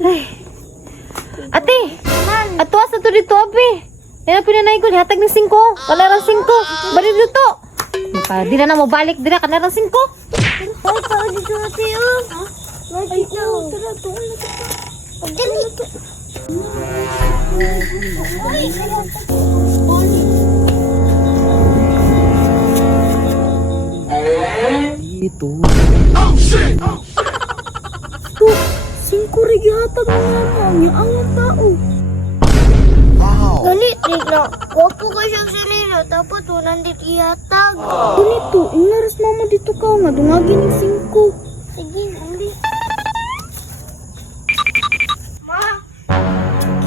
Ay. Ate, ato asa to dito, abi. Yan ang pinanay ko, hatag ng 5. Kalarang 5. Balik dito. Di na mo balik, di na kalarang 5. Ay, tao dito ate, oh. Ay, tao. Tara, tuwan na ito. Dali. Ito. Oh shit! Oh. 5 regihata mo nga niya ang tao. Dali, tignan. Wapo ka siyang silino, tapos walang dit ihatag. Ganito, inaras mo dito ka nga, dungagin ng 5. Sige, uli. Ma,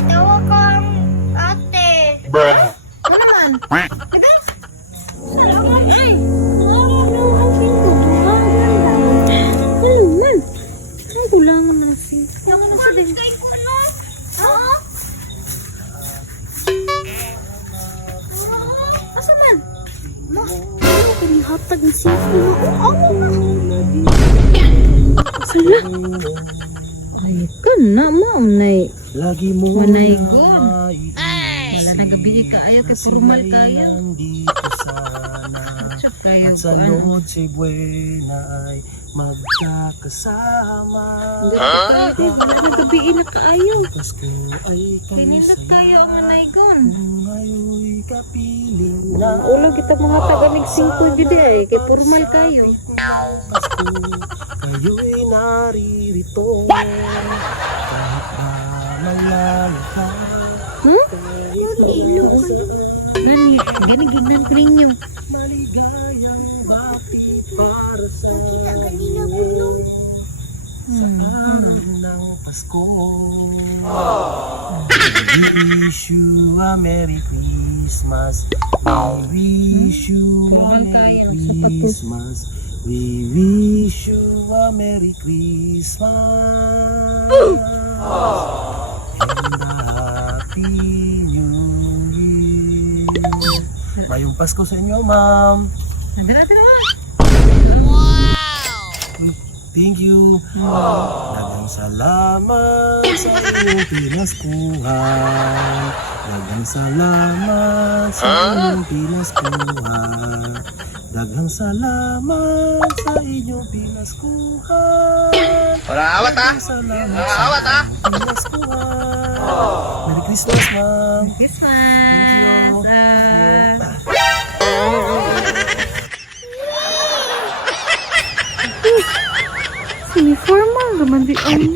tawa kang ate. Bruh. Ano naman? Salamat, ay. Salamat na ang 5. Dungagan lang. Iluman. Ay, gulangan ng 5. Yung ano sa din? Ha? Asa man? Ma, ano kinihatag ng 5 na? Ako na. Sala. Ay, kan na, maunay. Lagi mo Manay na gun. Wala na gabi ka, ayaw kay formal kayo. dito sana. Chop kayo At sa ko, ano. Noche Buena ay magkakasama. Ate, wala na gabi na kaayo. Pasko ay Pinindot kayo ang manaygon. ngayon'y kapiling na Ulo kita mga taganig 5 jud ay, kay formal kayo. Pasko. Kayo'y naririto. Kahit ba malayo ka. Nani, ganigignan ko ninyo. Maligayang bati para sa araw ng Pasko. We wish you a Merry Christmas. We wish you a Merry Christmas. We wish you a Merry Christmas. And a Happy New Year. Mayong Pasko sa inyo, ma'am. Nadara na. Thank you. Daghang salamat sa inyong pinaskuhan. Daghang salamat sa inyong pinaskuhan. Daghang salamat sa inyong pinaskuhan. Wala awat ah. Salamat Wala awat ah. sa inyong pinaskuhan. Merry Christmas, ma'am. Christmas. Sini formal naman di ang ni.